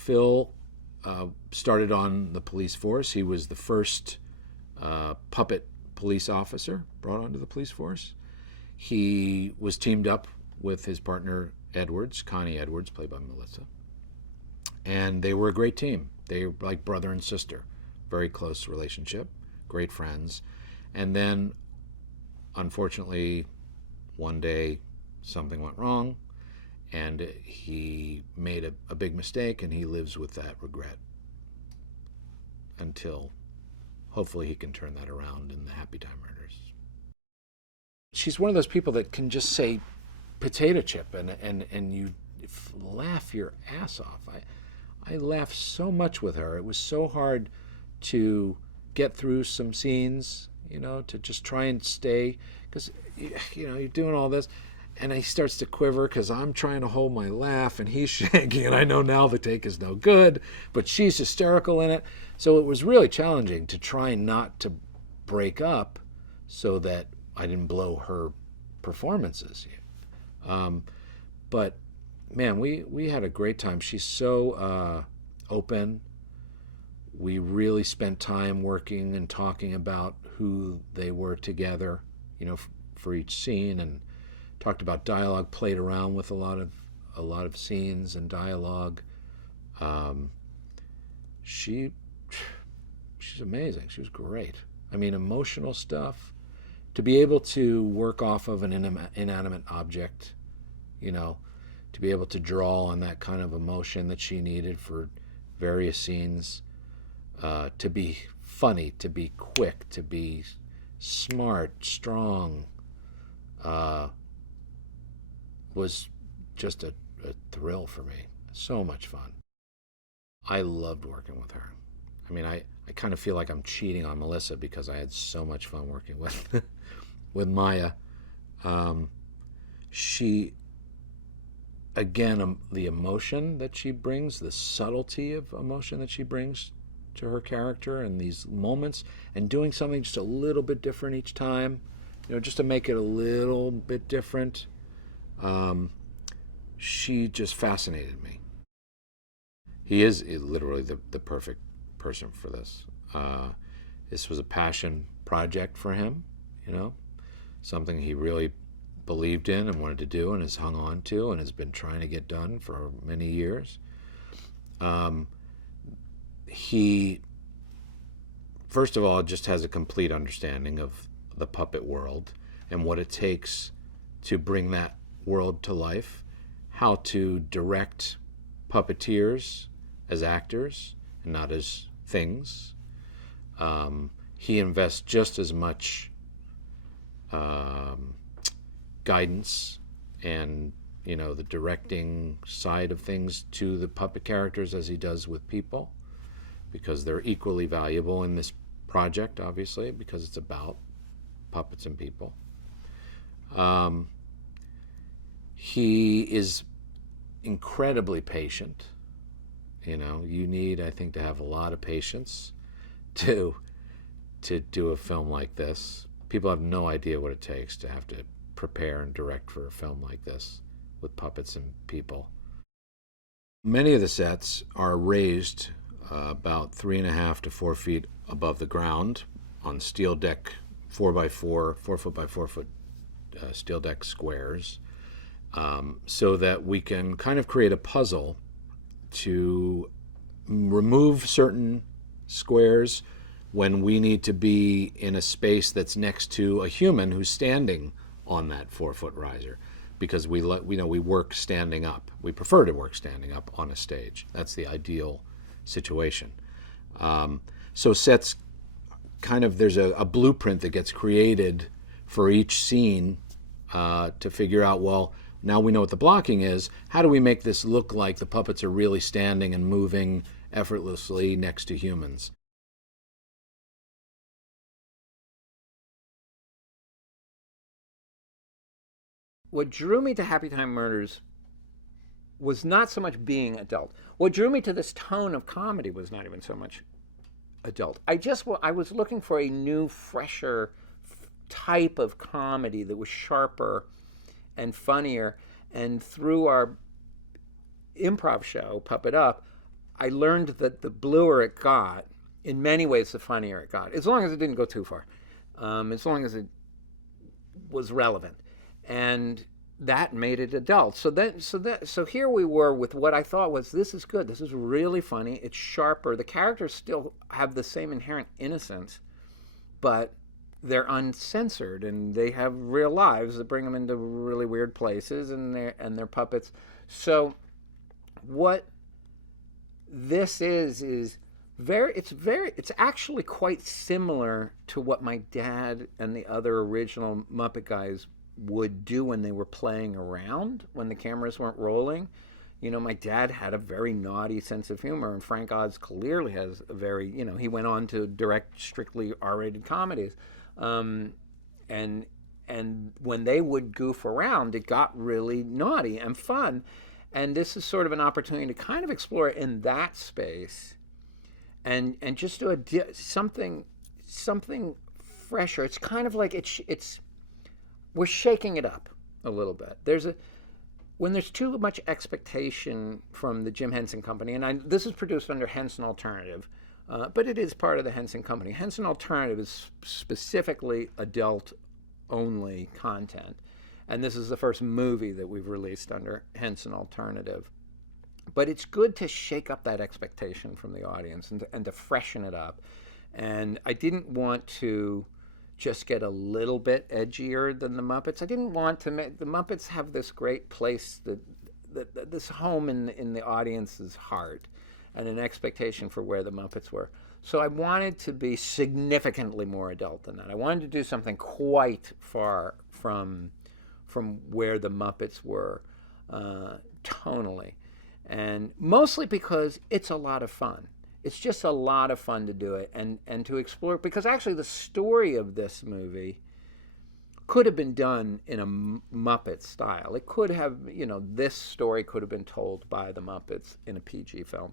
Phil started on the police force. He was the first puppet police officer brought onto the police force. He was teamed up with his partner Edwards, Connie Edwards, played by Melissa. And they were a great team. They were like brother and sister. Very close relationship, great friends. And then, unfortunately, one day something went wrong, and he made a big mistake, and he lives with that regret until hopefully he can turn that around in the Happy Time Murders. She's one of those people that can just say potato chip, and you laugh your ass off. I laughed so much with her. It was so hard to get through some scenes, to just try and stay, because, you're doing all this, and he starts to quiver because I'm trying to hold my laugh, and he's shaking, and I know now the take is no good, but she's hysterical in it. So it was really challenging to try not to break up so that I didn't blow her performances. But, man, we had a great time. She's so open. We really spent time working and talking about who they were together, for each scene, and talked about dialogue, played around with a lot of scenes and dialogue. She's amazing. She was great. I mean, emotional stuff. To be able to work off of an inanimate object, to be able to draw on that kind of emotion that she needed for various scenes, to be funny, to be quick, to be smart, strong, was just a thrill for me. So much fun. I loved working with her. I mean, I kind of feel like I'm cheating on Melissa because I had so much fun working with with Maya. She, again, the emotion that she brings, the subtlety of emotion that she brings to her character, and these moments, and doing something just a little bit different each time, just to make it a little bit different. She just fascinated me. He is literally the perfect person for this. This was a passion project for him, something he really believed in and wanted to do and has hung on to and has been trying to get done for many years. He, first of all, just has a complete understanding of the puppet world and what it takes to bring that world to life, how to direct puppeteers as actors and not as things. He invests just as much guidance and the directing side of things to the puppet characters as he does with people, because they're equally valuable in this project, obviously, because it's about puppets and people. He is incredibly patient. You need, I think, to have a lot of patience to do a film like this. People have no idea what it takes to have to prepare and direct for a film like this with puppets and people. Many of the sets are raised about 3.5 to 4 feet above the ground on steel deck 4x4, 4 foot by 4 foot steel deck squares, so that we can kind of create a puzzle to remove certain squares when we need to be in a space that's next to a human who's standing on that 4-foot riser, because we work standing up. We prefer to work standing up on a stage. That's the ideal situation. So sets kind of, there's a blueprint that gets created for each scene to figure out, well, now we know what the blocking is. How do we make this look like the puppets are really standing and moving effortlessly next to humans? What drew me to Happy Time Murders was not so much being adult. What drew me to this tone of comedy was not even so much adult. I was looking for a new, fresher type of comedy that was sharper and funnier. And through our improv show, Puppet Up, I learned that the bluer it got, in many ways, the funnier it got, as long as it didn't go too far, as long as it was relevant, and that made it adult. So here we were with what I thought was, this is good. This is really funny. It's sharper. The characters still have the same inherent innocence, but they're uncensored and they have real lives that bring them into really weird places, and they're puppets. So what this is it's actually quite similar to what my dad and the other original Muppet guys would do when they were playing around, when the cameras weren't rolling. You know, my dad had a very naughty sense of humor, and Frank Oz clearly has a very, you know, he went on to direct strictly R-rated comedies. And when they would goof around, it got really naughty and fun. And this is sort of an opportunity to kind of explore it in that space, and just do something fresher. It's kind of like it's we're shaking it up a little bit. When there's too much expectation from the Jim Henson Company, and this is produced under Henson Alternative, but it is part of the Henson Company. Henson Alternative is specifically adult-only content, and this is the first movie that we've released under Henson Alternative. But it's good to shake up that expectation from the audience and to freshen it up. And I didn't want to just get a little bit edgier than the Muppets. I didn't want to make the Muppets have this great place, this home in the audience's heart, and an expectation for where the Muppets were. So I wanted to be significantly more adult than that. I wanted to do something quite far from where the Muppets were tonally. And mostly because it's a lot of fun. It's just a lot of fun to do it and to explore, because actually the story of this movie could have been done in a Muppet style. It could have, you know, this story could have been told by the Muppets in a PG film.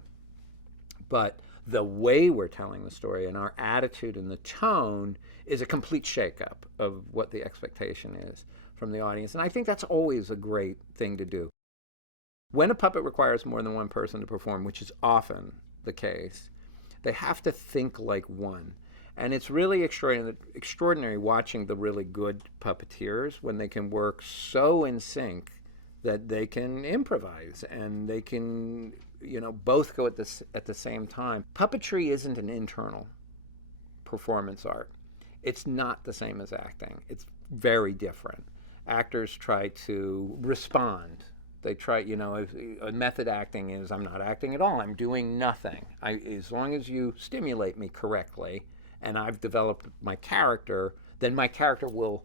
But the way we're telling the story and our attitude and the tone is a complete shakeup of what the expectation is from the audience. And I think that's always a great thing to do. When a puppet requires more than one person to perform, which is often the case, they have to think like one. And it's really extraordinary watching the really good puppeteers when they can work so in sync that they can improvise and they can, you know, both go at the same time. Puppetry isn't an internal performance art. It's not the same as acting. It's very different. Actors try to respond. They try, you know, a method acting is, I'm not acting at all. I'm doing nothing. As long as you stimulate me correctly and I've developed my character, then my character will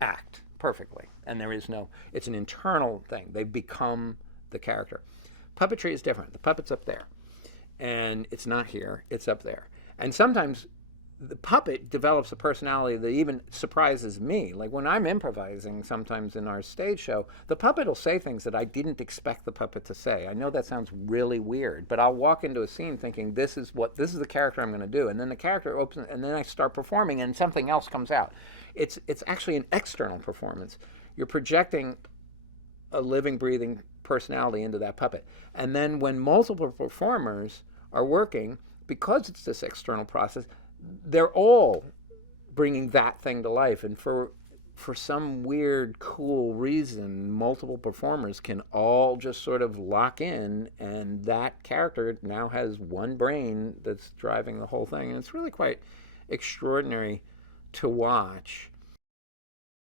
act perfectly. And there is no, it's an internal thing. They've become the character. Puppetry is different. The puppet's up there. And it's not here. It's up there. And sometimes the puppet develops a personality that even surprises me. Like when I'm improvising sometimes in our stage show, the puppet will say things that I didn't expect the puppet to say. I know that sounds really weird, but I'll walk into a scene thinking this is the character I'm going to do, and then the character opens, and then I start performing, and something else comes out. It's actually an external performance. You're projecting a living, breathing personality into that puppet, and then when multiple performers are working, because it's this external process, they're all bringing that thing to life. And for some weird, cool reason, multiple performers can all just sort of lock in, and that character now has one brain that's driving the whole thing. And it's really quite extraordinary to watch.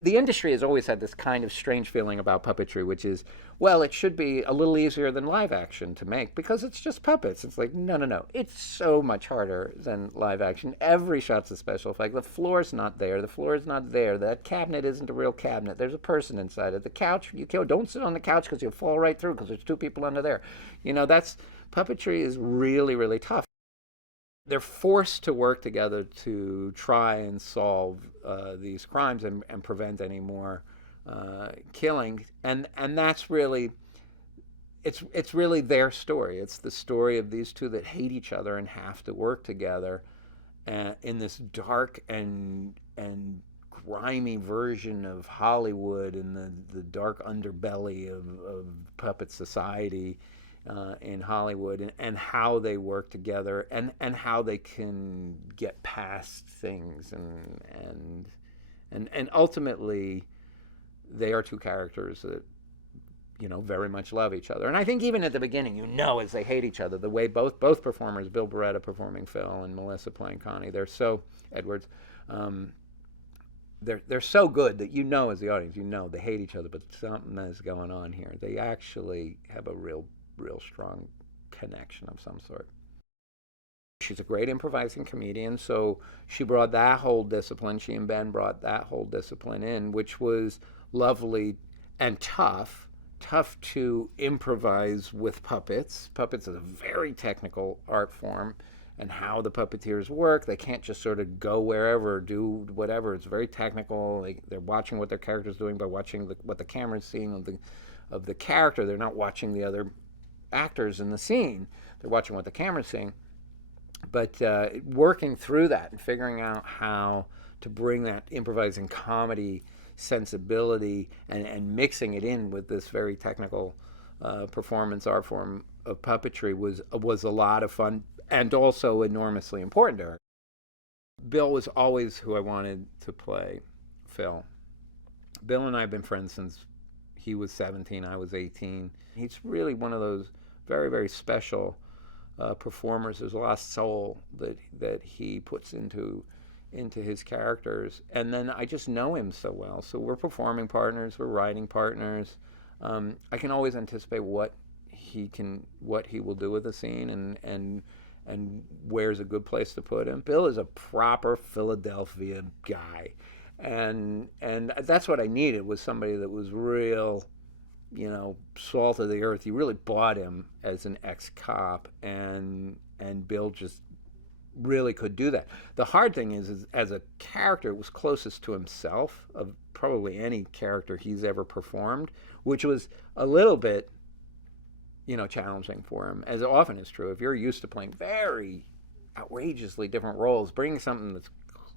The industry has always had this kind of strange feeling about puppetry, which is, well, it should be a little easier than live action to make because it's just puppets. It's like, no. It's so much harder than live action. Every shot's a special effect. The floor's not there. The floor is not there. That cabinet isn't a real cabinet. There's a person inside it. The couch, don't sit on the couch because you'll fall right through because there's two people under there. You know, puppetry is really, really tough. They're forced to work together to try and solve these crimes and prevent any more killing, and that's really, it's really their story. It's the story of these two that hate each other and have to work together in this dark and grimy version of Hollywood and the dark underbelly of puppet society in Hollywood, and how they work together, and how they can get past things, and ultimately they are two characters that very much love each other. And I think even at the beginning, as they hate each other, the way both performers, Bill Beretta performing Phil and Melissa playing Connie, they're so Edwards. They're so good that as the audience, they hate each other, but something is going on here. They actually have a real strong connection of some sort. She's a great improvising comedian, so she brought that whole discipline. She and Ben brought that whole discipline in, which was lovely and tough to improvise with puppets. Puppets is a very technical art form, and how the puppeteers work. They can't just sort of go wherever or do whatever. It's very technical. They're watching what their character's doing by watching what the camera's seeing of the character. They're not watching the other actors in the scene. They're watching what the camera's seeing. But working through that and figuring out how to bring that improvising comedy sensibility and mixing it in with this very technical performance art form of puppetry was a lot of fun, and also enormously important to her. Bill was always who I wanted to play Phil. Bill and I have been friends since he was 17, I was 18. He's really one of those very, very special performers. There's a lot of soul that he puts into his characters. And then I just know him so well. So we're performing partners, we're writing partners. I can always anticipate what he will do with the scene, and where's a good place to put him. Bill is a proper Philadelphia guy, and that's what I needed, was somebody that was real, salt of the earth. You really bought him as an ex-cop, and Bill just really could do that. The hard thing is as a character, it was closest to himself of probably any character he's ever performed, which was a little bit challenging for him, as often is true. If you're used to playing very outrageously different roles, bringing something that's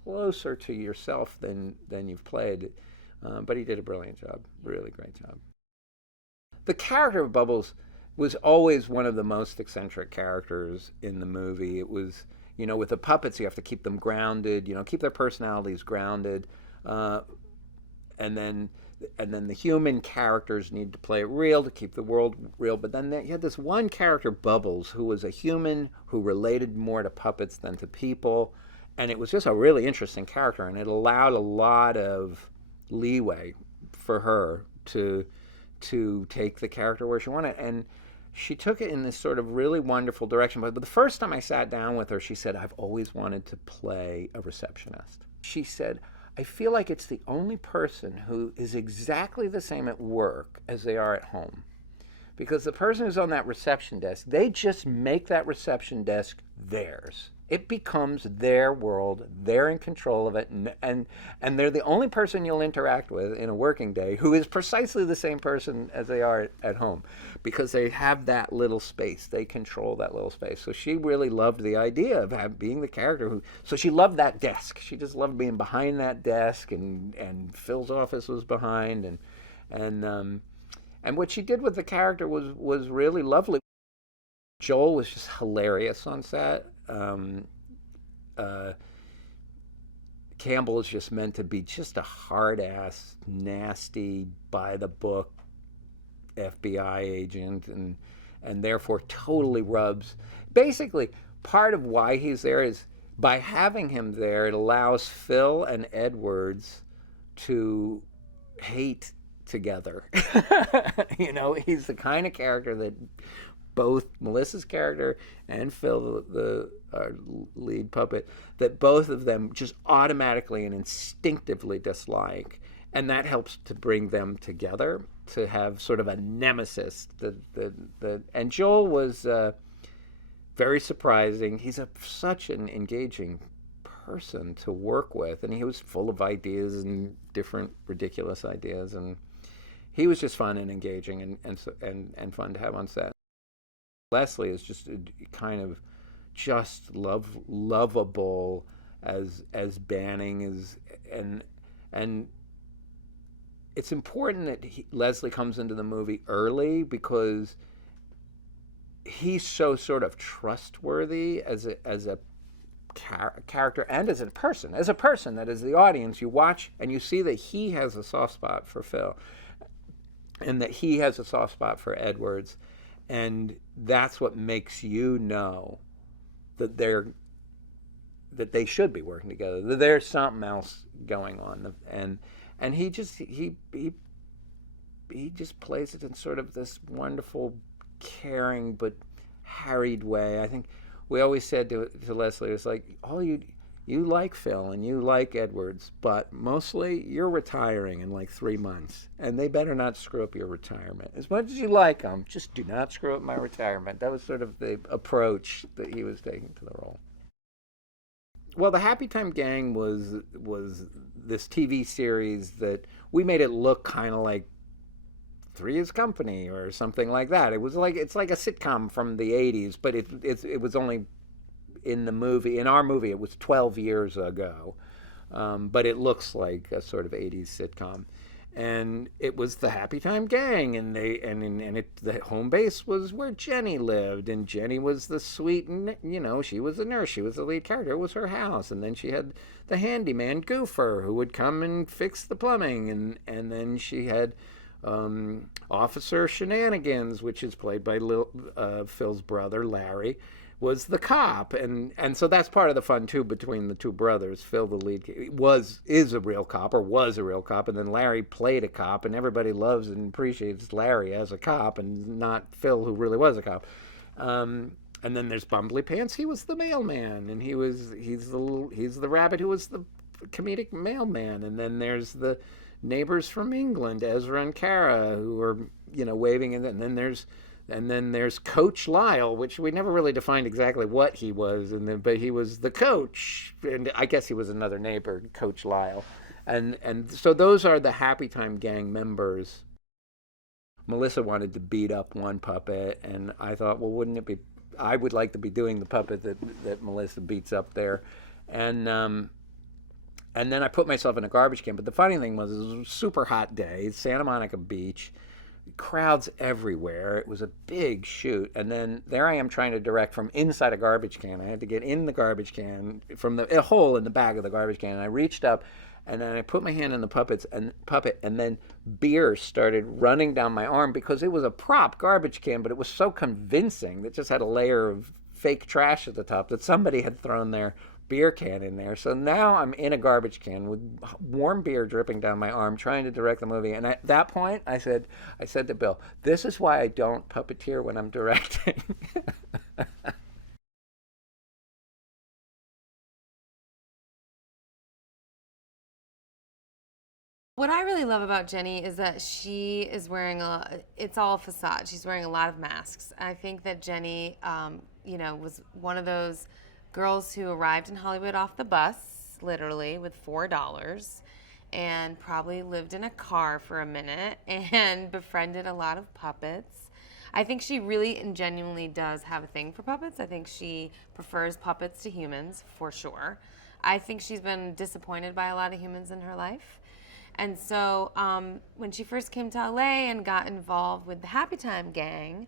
closer to yourself than you've played. But he did a brilliant job, really great job. The character of Bubbles was always one of the most eccentric characters in the movie. It was, with the puppets, you have to keep them grounded, keep their personalities grounded, and then the human characters need to play it real to keep the world real. But then you had this one character, Bubbles, who was a human who related more to puppets than to people. And it was just a really interesting character, and it allowed a lot of leeway for her to take the character where she wanted. And she took it in this sort of really wonderful direction. But the first time I sat down with her, she said, "I've always wanted to play a receptionist." She said, "I feel like it's the only person who is exactly the same at work as they are at home. Because the person who's on that reception desk, they just make that reception desk theirs. It becomes their world. They're in control of it. And they're the only person you'll interact with in a working day who is precisely the same person as they are at home. Because they have that little space. They control that little space." So she really loved the idea of being the character so she loved that desk. She just loved being behind that desk, and Phil's office was behind, and what she did with the character was really lovely. Joel was just hilarious on set. Campbell is just meant to be just a hard-ass, nasty, by-the-book FBI agent, and therefore totally rubs. Basically, part of why he's there is by having him there, it allows Phil and Edwards to hate together. He's the kind of character that both Melissa's character and Phil, our lead puppet, that both of them just automatically and instinctively dislike. And that helps to bring them together, to have sort of a nemesis. And Joel was very surprising. He's such an engaging person to work with, and he was full of ideas and different ridiculous ideas, and he was just fun and engaging and fun to have on set. Leslie is just kind of just lovable as Banning and it's important that Leslie comes into the movie early, because he's so sort of trustworthy as a character and as a person. As a person, that is the audience, you watch and you see that he has a soft spot for Phil, and that he has a soft spot for Edwards, and that's what makes you know that they should be working together. That there's something else going on, and he just plays it in sort of this wonderful, caring but harried way. I think we always said to Leslie, it's like, oh, you like Phil and you like Edwards, but mostly you're retiring in like 3 months, and they better not screw up your retirement. As much as you like them, just do not screw up my retirement. That was sort of the approach that he was taking to the role. Well, the Happy Time Gang was this TV series that we made it look kind of like Three's Company or something like that. It's like a sitcom from the 80s, but it was only in our movie it was 12 years ago, but it looks like a sort of 80s sitcom. And it was the Happy Time Gang, and the home base was where Jenny lived, and Jenny was the sweet, she was the nurse, she was the lead character, it was her house, and then she had the handyman Goofer who would come and fix the plumbing, and then she had Officer Shenanigans, which is played by Phil's brother Larry, was the cop, and so that's part of the fun too between the two brothers. Phil, the lead, is a real cop, or was a real cop, and then Larry played a cop, and everybody loves and appreciates Larry as a cop, and not Phil, who really was a cop. And then there's Bumbly Pants. He was the mailman, and he's the rabbit who was the comedic mailman. And then there's the neighbors from England, Ezra and Kara, who are waving, and then there's Coach Lyle, which we never really defined exactly what he was, but he was the coach, and I guess he was another neighbor, Coach Lyle, and so those are the Happy Time Gang members. Melissa wanted to beat up one puppet, and I thought, well, wouldn't it be? I would like to be doing the puppet that Melissa beats up there, and then I put myself in a garbage can. But the funny thing was, it was a super hot day, Santa Monica Beach. Crowds everywhere. It was a big shoot, and then there I am trying to direct from inside a garbage can. I had to get in the garbage can from a hole in the back of the garbage can, and I reached up, and then I put my hand in the puppet, and then beer started running down my arm, because it was a prop garbage can, but it was so convincing that it just had a layer of fake trash at the top that somebody had thrown their beer can in there. So now I'm in a garbage can with warm beer dripping down my arm, trying to direct the movie. And at that point, I said to Bill, "This is why I don't puppeteer when I'm directing." What I really love about Jenny is that she is wearing it's all facade. She's wearing a lot of masks. I think that Jenny, was one of those girls who arrived in Hollywood off the bus, literally, with $4, and probably lived in a car for a minute and befriended a lot of puppets. I think she really and genuinely does have a thing for puppets. I think she prefers puppets to humans, for sure. I think she's been disappointed by a lot of humans in her life. And so when she first came to LA and got involved with the Happy Time Gang,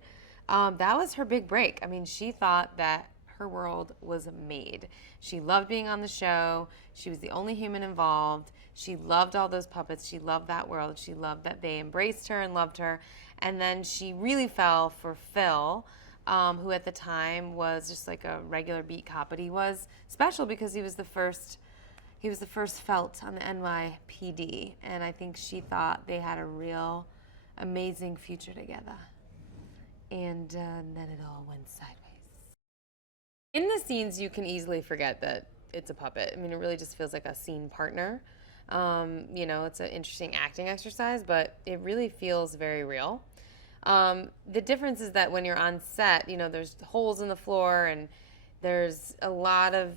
that was her big break. I mean, she thought that her world was made. She loved being on the show. She was the only human involved. She loved all those puppets. She loved that world. She loved that they embraced her and loved her. And then she really fell for Phil, who at the time was just like a regular beat cop, but he was special because he was the first felt on the NYPD. And I think she thought they had a real amazing future together. And then it all went sideways. In the scenes, you can easily forget that it's a puppet. I mean, it really just feels like a scene partner. It's an interesting acting exercise, but it really feels very real. The difference is that when you're on set, there's holes in the floor, and there's a lot of,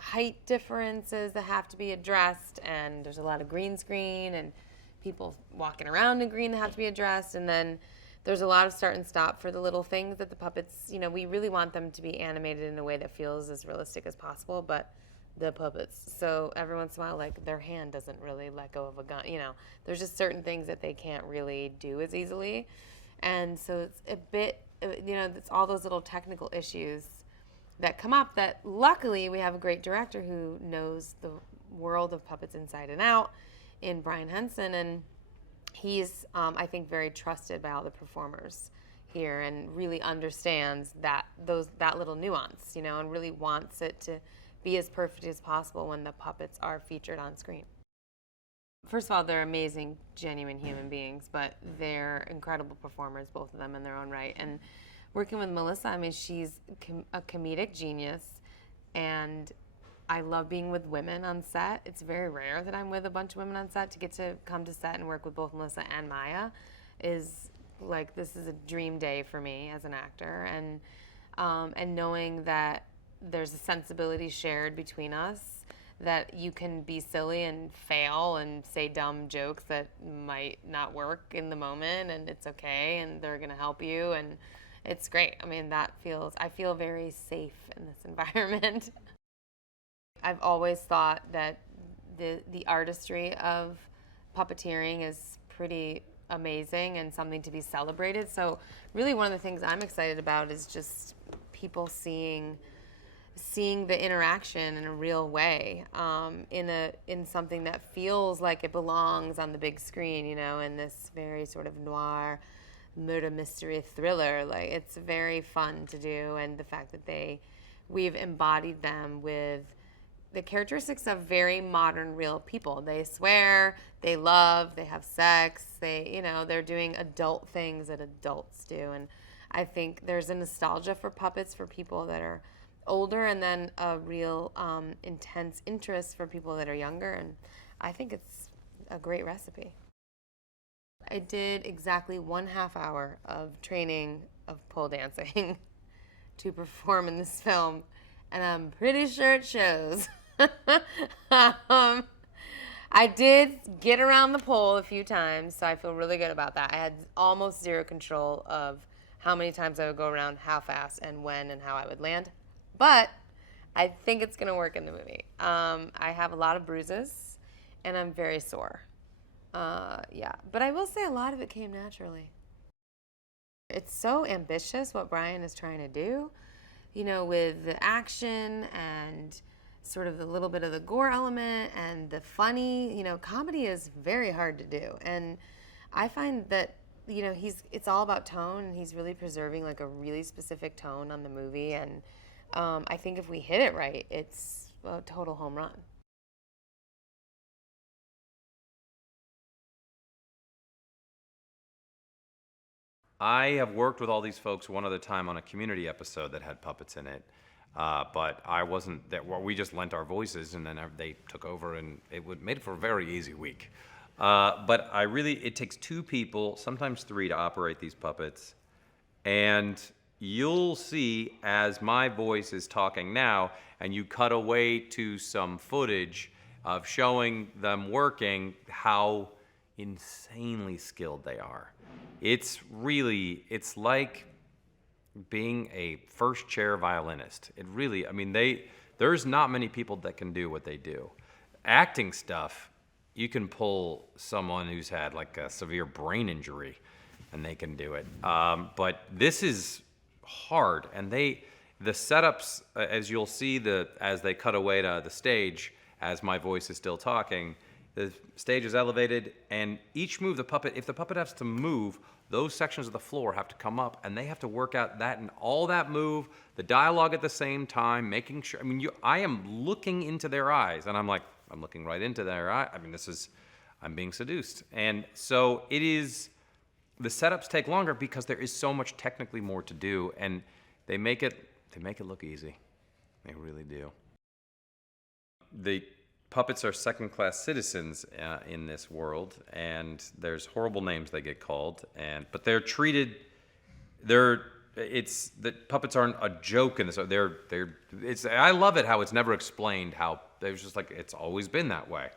height differences that have to be addressed, and there's a lot of green screen and people walking around in green that have to be addressed, and then there's a lot of start and stop for the little things that the puppets, we really want them to be animated in a way that feels as realistic as possible, but the puppets, so every once in a while, like, their hand doesn't really let go of a gun, there's just certain things that they can't really do as easily, and so it's a bit it's all those little technical issues that come up that luckily we have a great director who knows the world of puppets inside and out in Brian Henson, and he's, I think, very trusted by all the performers here and really understands that little nuance, and really wants it to be as perfect as possible when the puppets are featured on screen. First of all, they're amazing, genuine human beings, but they're incredible performers, both of them in their own right. And working with Melissa, I mean, she's a comedic genius, and I love being with women on set. It's very rare that I'm with a bunch of women on set. To get to come to set and work with both Melissa and Maya is like, this is a dream day for me as an actor. And knowing that there's a sensibility shared between us, that you can be silly and fail and say dumb jokes that might not work in the moment, and it's okay, and they're going to help you, and it's great. I mean, I feel very safe in this environment. I've always thought that the artistry of puppeteering is pretty amazing and something to be celebrated. So really one of the things I'm excited about is just people seeing the interaction in a real way, in something that feels like it belongs on the big screen, in this very sort of noir murder mystery thriller. Like, it's very fun to do, and the fact that we've embodied them with the characteristics of very modern, real people. They swear, they love, they have sex, they're doing adult things that adults do, and I think there's a nostalgia for puppets for people that are older, and then a real intense interest for people that are younger, and I think it's a great recipe. I did exactly 1/2 hour of training of pole dancing to perform in this film, and I'm pretty sure it shows. I did get around the pole a few times, so I feel really good about that. I had almost zero control of how many times I would go around, how fast, and when, and how I would land. But I think it's going to work in the movie. I have a lot of bruises, and I'm very sore. But I will say a lot of it came naturally. It's so ambitious what Brian is trying to do, with the action and sort of the little bit of the gore element and the funny. Comedy is very hard to do. And I find that, it's all about tone, and he's really preserving like a really specific tone on the movie. And I think if we hit it right, it's a total home run. I have worked with all these folks one other time on a Community episode that had puppets in it, but I wasn't there. Well, we just lent our voices, and then they took over, and made it for a very easy week. But it takes 2 people, sometimes 3, to operate these puppets, and you'll see as my voice is talking now, and you cut away to some footage of showing them working, how insanely skilled they are. It's like being a first chair violinist. There's not many people that can do what they do. Acting stuff, you can pull someone who's had like a severe brain injury and they can do it. But this is hard, and the setups, as you'll see as they cut away to the stage, as my voice is still talking, the stage is elevated, and each move if the puppet has to move, those sections of the floor have to come up, and they have to work out that and all that move, the dialogue at the same time, making sure. I am looking into their eyes, and I'm looking right into their eye. I'm being seduced, and so it is. The setups take longer because there is so much technically more to do, and they make it look easy. They really do. The puppets are second-class citizens in this world, and there's horrible names they get called, but they're treated. The puppets aren't a joke in this. I love it how it's never explained, how there's just like it's always been that way,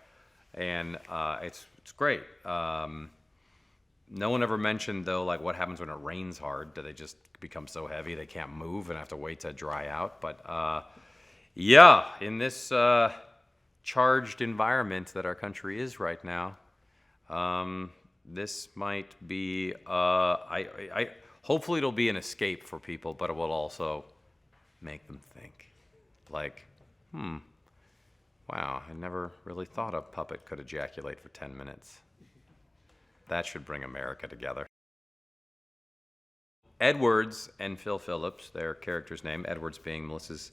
and it's great. No one ever mentioned though, like what happens when it rains hard. Do they just become so heavy they can't move and have to wait to dry out? But in this charged environment that our country is right now, this might be hopefully it'll be an escape for people, but it will also make them think. Like, wow, I never really thought a puppet could ejaculate for 10 minutes. That should bring America together. Edwards and Phil Phillips, their character's name, Edwards being Melissa's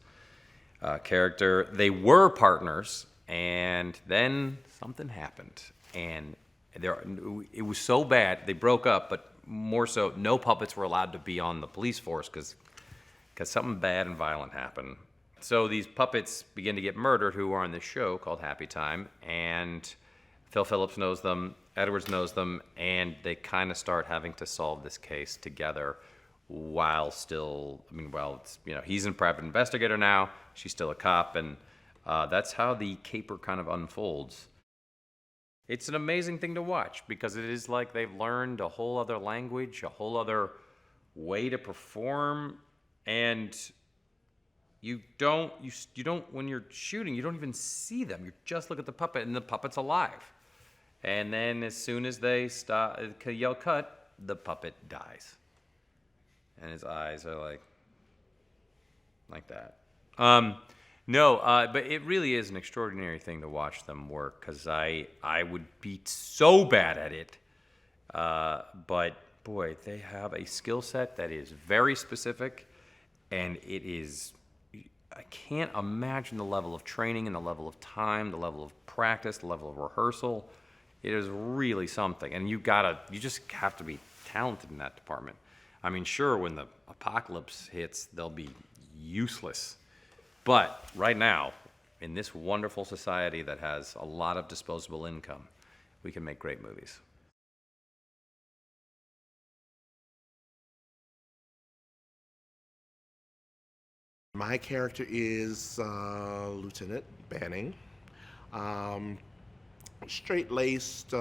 character, they were partners, and then something happened. And it was so bad, they broke up, but more so, no puppets were allowed to be on the police force because something bad and violent happened. So these puppets begin to get murdered who are on this show called Happy Time, and Phil Phillips knows them, Edwards knows them, and they kind of start having to solve this case together while still, it's, he's a private investigator now, she's still a cop, and that's how the caper kind of unfolds. It's an amazing thing to watch because it is like they've learned a whole other language, a whole other way to perform, and you don't, when you're shooting, you don't even see them. You just look at the puppet, and the puppet's alive. And then as soon as they yell cut, the puppet dies. And his eyes are like that. But it really is an extraordinary thing to watch them work, because I would be so bad at it. But boy, they have a skill set that is very specific, and it is, I can't imagine the level of training and the level of time, the level of practice, the level of rehearsal. It is really something, and you just have to be talented in that department. Sure, when the apocalypse hits, they'll be useless. But right now, in this wonderful society that has a lot of disposable income, we can make great movies. My character is Lieutenant Banning. Straight-laced,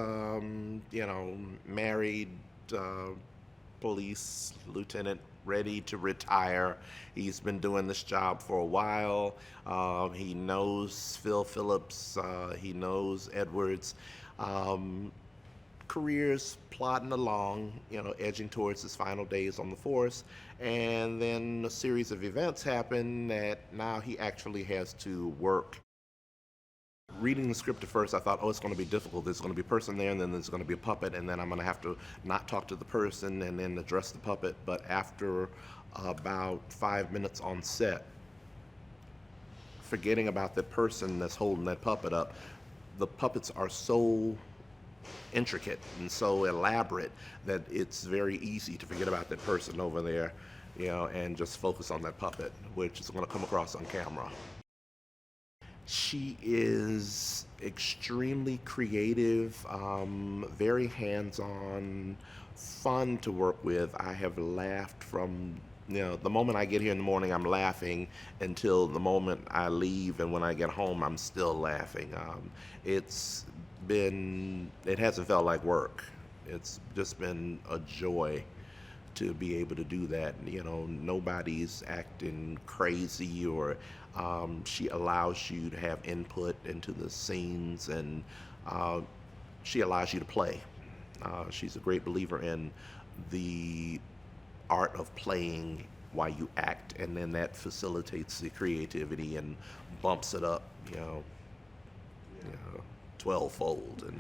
married police lieutenant, ready to retire. He's been doing this job for a while. He knows Phil Phillips. He knows Edwards. Career's plodding along, edging towards his final days on the force. And then a series of events happen that now he actually has to work. Reading the script at first, I thought, it's going to be difficult. There's going to be a person there, and then there's going to be a puppet, and then I'm going to have to not talk to the person and then address the puppet. But after about 5 minutes on set, forgetting about the person that's holding that puppet up, the puppets are so intricate and so elaborate that it's very easy to forget about that person over there, and just focus on that puppet, which is going to come across on camera. She is extremely creative, very hands-on, fun to work with. I have laughed from, the moment I get here in the morning, I'm laughing until the moment I leave, and when I get home, I'm still laughing. It hasn't felt like work. It's just been a joy to be able to do that. Nobody's acting crazy, or she allows you to have input into the scenes, and she allows you to play. She's a great believer in the art of playing while you act, and then that facilitates the creativity and bumps it up, 12-fold,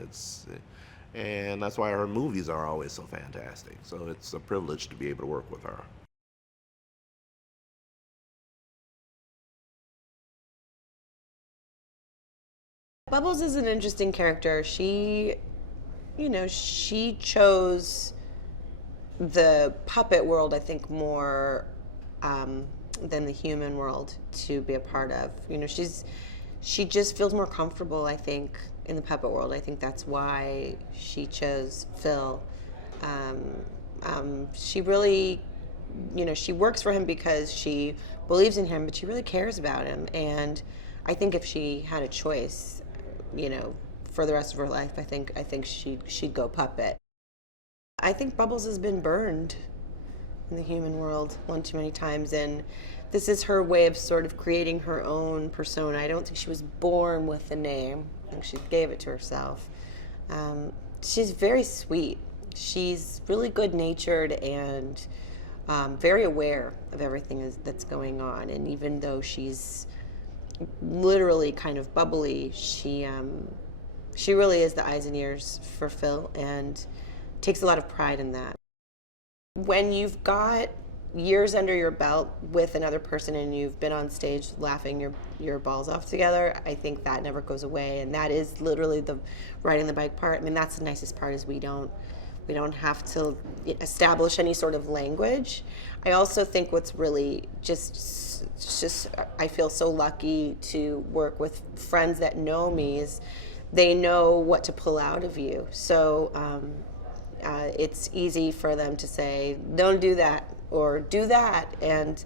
and that's why her movies are always so fantastic. So it's a privilege to be able to work with her. Bubbles is an interesting character. She chose the puppet world, I think, more than the human world to be a part of. She just feels more comfortable, I think, in the puppet world. I think that's why she chose Phil. She really, she works for him because she believes in him, but she really cares about him. And I think if she had a choice, for the rest of her life, I think she'd go puppet. I think Bubbles has been burned in the human world one too many times, and this is her way of sort of creating her own persona. I don't think she was born with the name. I think she gave it to herself. She's very sweet. She's really good-natured, and very aware of everything that's going on. And even though she's literally kind of bubbly, she really is the eyes and ears for Phil and takes a lot of pride in that. When you've got years under your belt with another person and you've been on stage laughing your balls off together, I think that never goes away. And that is literally the riding the bike part. I mean, that's the nicest part, is we don't have to establish any sort of language. I also think what's really just I feel so lucky to work with friends that know me is they know what to pull out of you. So it's easy for them to say, don't do that or do that. And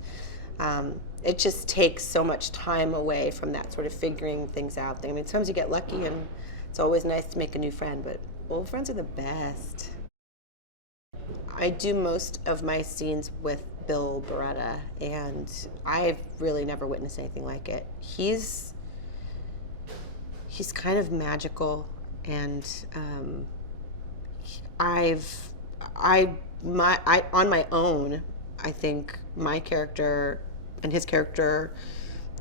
it just takes so much time away from that sort of figuring things out thing. I mean, sometimes you get lucky and it's always nice to make a new friend, but old friends are the best. I do most of my scenes with Bill Beretta, and I've really never witnessed anything like it. He's kind of magical, and on my own, I think my character and his character,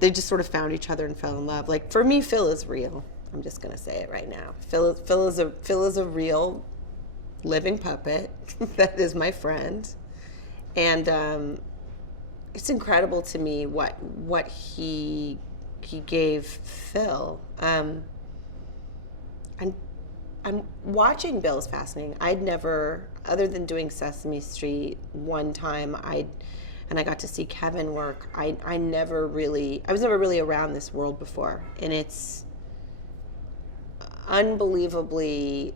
they just sort of found each other and fell in love. Like, for me, Phil is real. I'm just gonna say it right now. Phil is a real living puppet that is my friend, and it's incredible to me what he gave Phil. I'm watching Bill is fascinating. I'd never, other than doing Sesame Street one time, I got to see Kevin work. I was never really around this world before, and it's unbelievably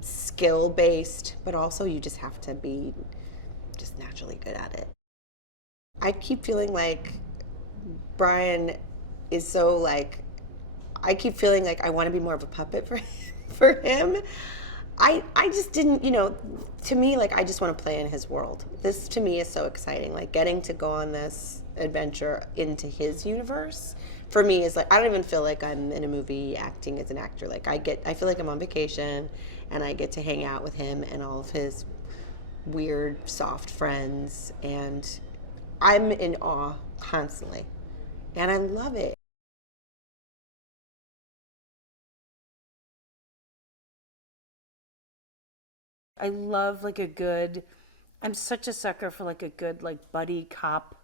skill based, but also you just have to be just naturally good at it. I keep feeling like Brian is so like, I keep feeling like I want to be more of a puppet for him. I just didn't, to me, like, I just want to play in his world. This to me is so exciting, like getting to go on this adventure into his universe. For me, is like, I don't even feel like I'm in a movie acting as an actor. Like, I feel like I'm on vacation and I get to hang out with him and all of his weird, soft friends, and I'm in awe constantly. And I love it. I love I'm such a sucker for like a good like buddy cop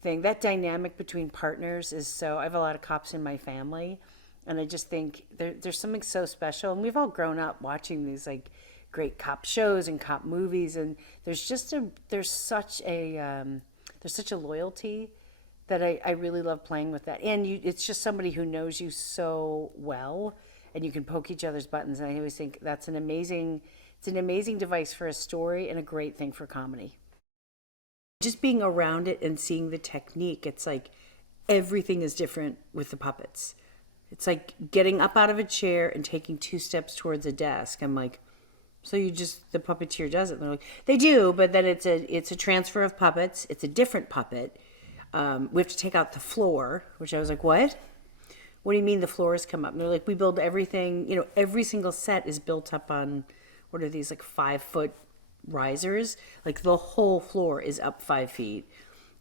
thing. That dynamic between partners is I have a lot of cops in my family, and I just think there's something so special. And we've all grown up watching these like great cop shows and cop movies, and there's such a loyalty that I really love playing with that. And it's just somebody who knows you so well, and you can poke each other's buttons. And I always think it's an amazing device for a story and a great thing for comedy. Just being around it and seeing the technique, it's like everything is different with the puppets. It's like getting up out of a chair and taking 2 steps towards a desk. I'm like, so the puppeteer does it. And they're like, they do, but then it's a transfer of puppets. It's a different puppet. We have to take out the floor, which I was like, what? What do you mean the floors come up? And they're like, we build everything, every single set is built up on, what are these, like 5-foot risers? Like the whole floor is up 5 feet.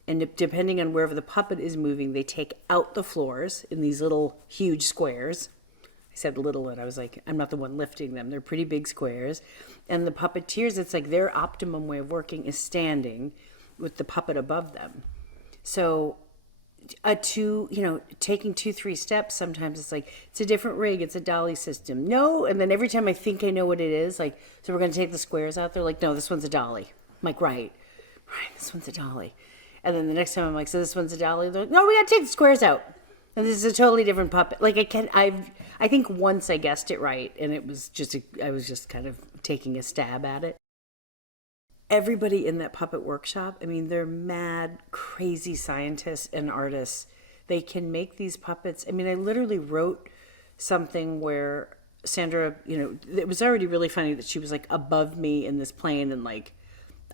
And depending on wherever the puppet is moving, they take out the floors in these little huge squares. I said little, and I was like, I'm not the one lifting them. They're pretty big squares. And the puppeteers, it's like their optimum way of working is standing with the puppet above them. So taking 2-3 steps, sometimes it's like, it's a different rig, it's a dolly system. No, and then every time I think I know what it is, like, so we're going to take the squares out, they're like, no, this one's a dolly. I'm like, right, this one's a dolly. And then the next time I'm like, so this one's a dolly? They're like, no, we got to take the squares out. And this is a totally different puppet. Like, I think once I guessed it right, and it was I was just kind of taking a stab at it. Everybody in that puppet workshop, I mean, they're mad, crazy scientists and artists. They can make these puppets. I mean, I literally wrote something where Sandra, it was already really funny that she was like above me in this plane, and like,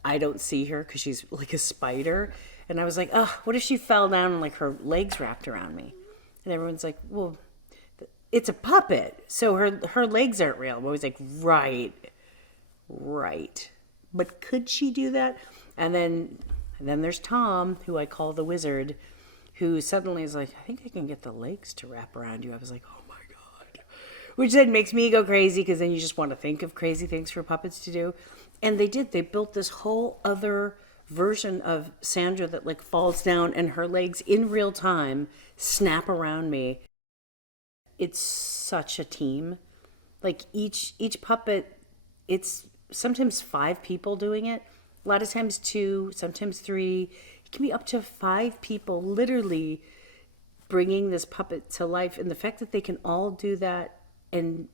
I don't see her because she's like a spider. And I was like, oh, what if she fell down and like her legs wrapped around me? And everyone's like, well, it's a puppet, so her legs aren't real. I'm always like, right. But could she do that? And then there's Tom, who I call the wizard, who suddenly is like, I think I can get the legs to wrap around you. I was like, oh my God. Which then makes me go crazy, because then you just want to think of crazy things for puppets to do. And they did. They built this whole other version of Sandra that like falls down and her legs in real time snap around me. It's such a team. Like each puppet, it's sometimes 5 people doing it. A lot of times 2, sometimes 3. It can be up to 5 people literally bringing this puppet to life. And the fact that they can all do that and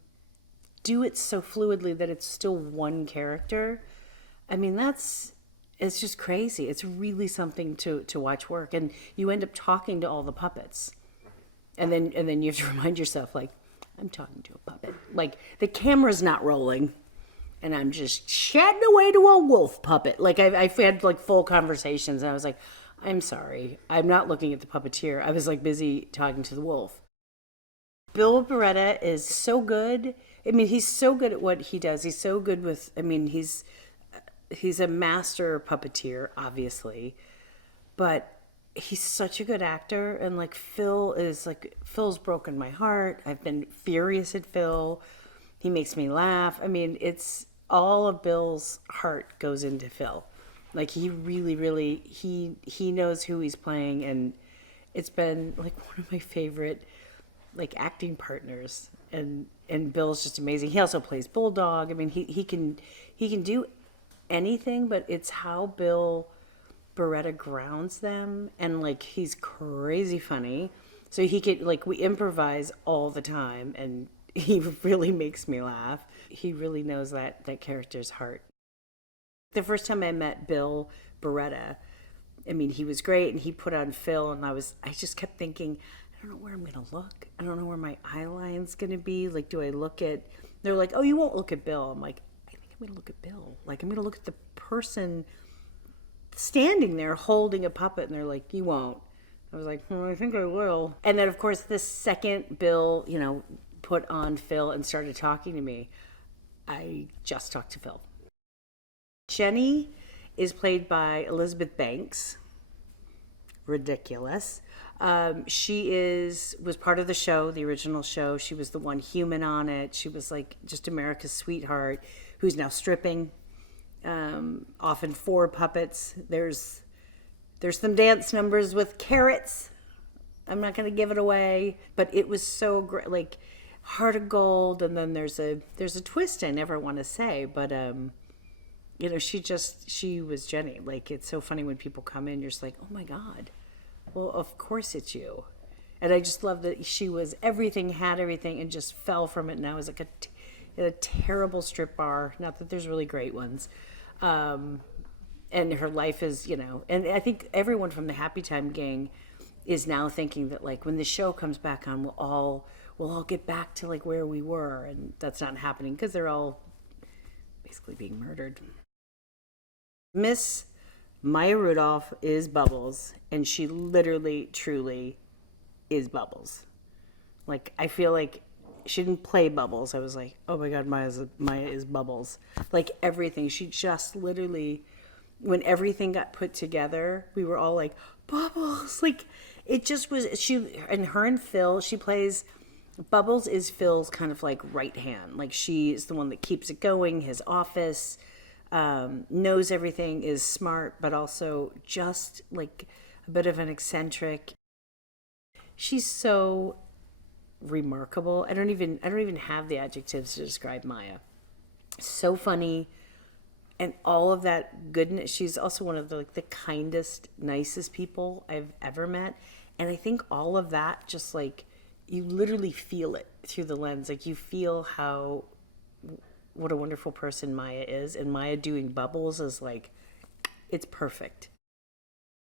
do it so fluidly that it's still one character, I mean, it's just crazy. It's really something to watch work. And you end up talking to all the puppets. And then you have to remind yourself, like, I'm talking to a puppet. Like, the camera's not rolling, and I'm just chatting away to a wolf puppet. Like, I've had, like, full conversations, and I was like, I'm sorry. I'm not looking at the puppeteer. I was, like, busy talking to the wolf. Bill Beretta is so good. I mean, he's so good at what he does. He's so good with, I mean, he's a master puppeteer, obviously, but he's such a good actor. And like Phil's broken my heart. I've been furious at Phil. He makes me laugh. I mean, it's all of Bill's heart goes into Phil. Like he really, he knows who he's playing. And it's been like one of my favorite like acting partners. And Bill's just amazing. He also plays Bulldog. I mean, he can do anything, but it's how Bill Beretta grounds them, and like he's crazy funny, so he could like we improvise all the time, and he really makes me laugh. He really knows that character's heart. The first time I met Bill Beretta, I mean, he was great, and he put on Phil, and I just kept thinking, I don't know where I'm gonna look. I don't know where my eye line's gonna be. Like, do I look at? They're like, oh, you won't look at Bill. I'm like, I think I'm gonna look at Bill. Like, I'm gonna look at the person standing there holding a puppet, and they're like, you won't. I was like, I think I will. And then, of course, the second Bill, put on Phil and started talking to me, I just talked to Phil. Jenny is played by Elizabeth Banks. Ridiculous. She was part of the show, the original show. She was the one human on it. She was like just America's sweetheart, who's now stripping. Often 4 puppets. There's some dance numbers with carrots. I'm not going to give it away, but it was so great, like Heart of Gold. And then there's a twist I never want to say, but she was Jenny. Like, it's so funny when people come in, you're just like, oh my God, well, of course it's you. And I just love that she was everything, had everything, and just fell from it. And I was like a terrible strip bar. Not that there's really great ones. And her life is, and I think everyone from the Happy Time gang is now thinking that like when the show comes back on, we'll all get back to like where we were. And that's not happening because they're all basically being murdered. Miss Maya Rudolph is Bubbles, and she literally, truly is Bubbles. Like, I feel like she didn't play Bubbles. I was like, oh my God, Maya is Bubbles. Like, everything. She just literally, when everything got put together, we were all like, Bubbles. Like, it just was, her and Phil, she plays, Bubbles is Phil's kind of like right hand. Like, she is the one that keeps it going, his office, knows everything, is smart, but also just like a bit of an eccentric. She's so remarkable. I don't even have the adjectives to describe Maya. So funny, and all of that goodness. She's also one of the kindest, nicest people I've ever met. And I think all of that, just like, you literally feel it through the lens. Like, you feel what a wonderful person Maya is, and Maya doing Bubbles is like, it's perfect.